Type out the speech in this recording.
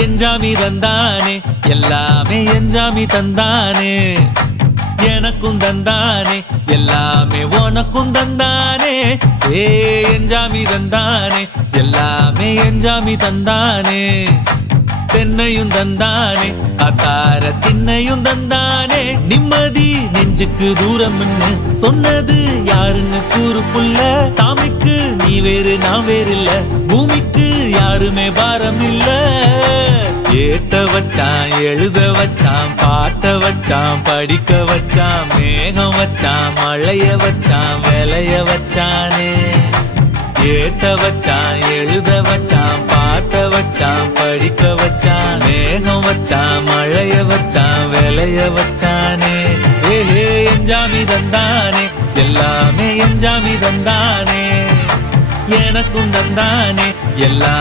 எஞ்சாமி தந்தானே எல்லாமே எஞ்சாமி தந்தானே எனக்கும் தந்தானே எல்லாமே உனக்கும் தந்தானே ஏ எஞ்சாமி தந்தானே எல்லாமே எஞ்சாமி தந்தானே தென்னையும் தந்தானே காத்தார திண்ணையும் தந்தானே நிம்மதி நெஞ்சுக்கு தூரம்னு சொன்னது யாருன்னு கூறு புள்ள சாமிக்கு நீ வேறு நான் வேறு இல்ல பூமிக்கு யாருமே பாரம் இல்ல ஏத்த வச்சான் எழுத வச்சான் பாட்ட வச்சான் படிக்க வச்சான் மேகம் வச்சான் மழைய வச்சான் விளைய வச்சானே ஏத்த வச்சான் எழுத வச்சான் பாட்ட வச்சான் படிக்க வச்சான் மேகம் வச்சான் மழைய வச்சான் விளைய வச்சானே ஏஹே எஞ்சாமி தந்தானே எல்லாமே எஞ்சாமி தந்தானே எனக்கும் தந்தானே எல்லாம்